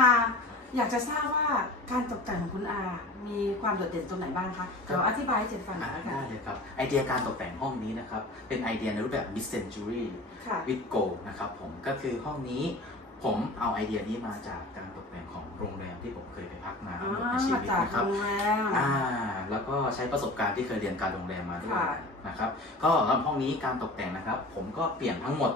อาอยากจะทราบว่าการตกแต่งของคุณอา มีความโดดเด่นตรงไหนบ้างคะเดี๋ยวอธิบายให้เจนฟังหน่อยละกัได้นเลยครับ ไอเดียการตกแต่งห้องนี้นะครับ เป็นไอเดียในรูปแบบ mid century ค่ะ with go นะครับผมก็คือห้องนี้ผมเอาไอเดียนี้มาจากการตกแต่งของโรงแรมที่ผมเคยไปพักมาอ๋ทั้องหมดในชีวิตจากนะครับ โรงแรม อ่าแล้วก็ใช้ประสบการณ์ที่เคยเรียนการโรงแรมมาด้วยค่ะ นะครับ ก็ห้องนี้การตกแต่งนะครับ ผมก็เปลี่ยนทั้งหมด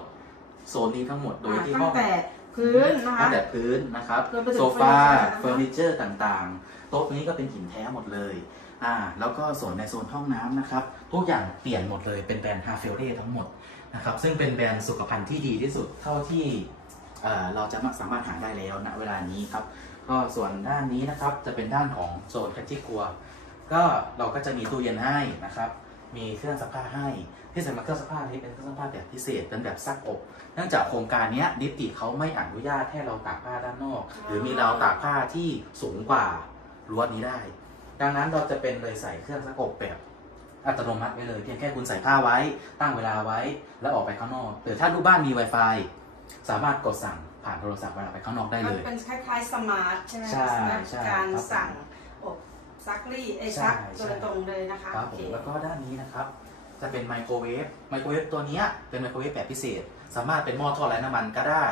โซนนี้ทั้งหมดโดยที่ห้ตั้องงแต่ พื้นนะคะ ตั้งแต่พื้นนะครับ รวมไปถึงโซฟาเฟเฟออร์ร์นินิเจเจออร์ร์ ต่างๆ โต๊ะนี้ก็เป็นหินแท้หมดเลยอ่าแล้วก็ส่วนในโซนห้องน้ำนะครับ ทุกอย่างเปลี่ยนหมดเลยเป็นแบรนด์ฮาเฟลเล่ทั้งหมดนะครับ ซึ่งเป็นแบรนด์สุขภัณฑ์ที่ดีที่สุดเท่าที่เอ่อเราจะสามารถหาได้แล้วณเวลานี้ครับ ก็ส่วนด้านนี้นะครับจะเป็นด้านของโซนแคทที่ครัว ก็เราก็จะมีตู้เย็นให้นะครับ มีเครื่องซักผ้าให้ ที่สำคัญเครื่องซักผ้านี้เป็นเครื่องซักผ้าแบบพิเศษเป็นแบบซักอบ เนื่องจากโครงการเนี้ยนิติเขาไม่อนุญาตให้เราตากผ้าด้านนอก หรือมีราวตากผ้าที่สูงกว่ารั้วนี้ได้ ดังนั้นเราจะเป็นเลยใส่เครื่องซักอบแบบอัตโนมัติไว้เลยเพียงแค่คุณใส่ผ้าไว้ ตั้งเวลาไว้ แล้วออกไปข้างนอกหรือถ้าลูกบ้านมี Wi-Fi สามารถกดสั่งผ่านโทรศัพท์เวลาไปข้างนอกได้มัเลนยเป็นคล้ายๆสมาร์ทใช่ไหมใช่สำหรับใช่การครับสั่งอบ ซักรีดไอ้ใช่ซักใช่โดยตรงเลยนะคะครับโอผเคมแล้วก็ด้านนี้นะครับ จะเป็นไมโครเวฟไมโครเวฟตัวเนี้ยเป็นไมโครเวฟแบบพิเศษ สามารถเป็นหม้อทอดไร้น้ำมันก็ได้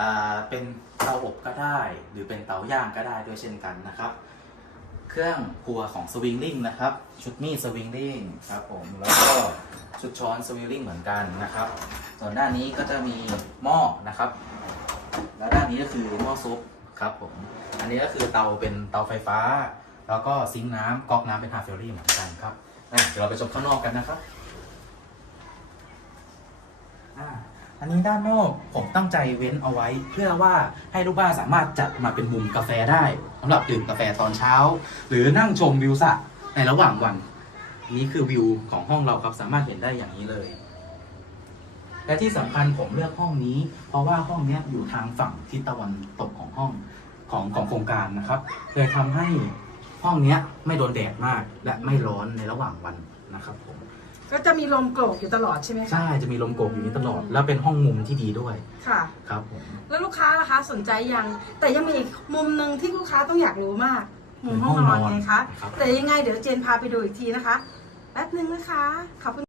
อ่าเป็นเตาอบก็ได้ หรือเป็นเตาย่างก็ได้ด้วยเช่นกันนะครับ เครื่องครัวของสวิงลิงนะครับ ชุดมีดสวิงลิงครับผมแล้วก็ชุดช้อนสวิงลิงเหมือนกันนะครับ ส่วนด้านนี้ก็จะมีหม้อนะครับ แล้วด้านนี้ก็คือหม้อซุปครับผมอันนี้ก็คือเตาเป็นเตาไฟฟ้า แล้วก็ซิงค์น้ำก๊อกน้ำเป็นฮาเฟลลี่เหมือนกันครับอะเดี๋ยวเราไปชมข้างนอกกันนะครับอ่าอันนี้ด้านนอกผมตั้งใจเว้นเอาไว้ เพื่อว่าให้ลูกบ้านสามารถจัดมาเป็นมุมกาแฟได้สำหรับดื่มกาแฟตอนเช้า หรือนั่งชมวิวสระในระหว่างวัน นี่คือวิวของห้องเราครับสามารถเห็นได้อย่างนี้เลย และที่สำคัญผมเลือกห้องนี้ เพราะว่าห้องนี้อยู่ทางฝั่งทิศตะวันตกของห้องของของโครงการนะครับเลยทำให้ ห้องเนี้ยไม่โดนแดดมากและไม่ร้อนในระหว่างวันนะครับผมก็จะมีลมโกรกอยู่ตลอดใช่ไหมคะ ใช่จะมีลมโกกอยู่นี้ตลอด แล้วเป็นห้องมุมที่ดีด้วยค่ะ ครับผมแล้วลูกค้าล่ะคะสนใจยัง แต่ยังมีอีกมุมหนึ่งที่ลูกค้าต้องอยากรู้มาก มุมห้องนอนไงคะ ครับ แต่ยังไงเดี๋ยวเจนพาไปดูอีกทีนะคะ แป๊บหนึ่งนะคะ ขอบคุณ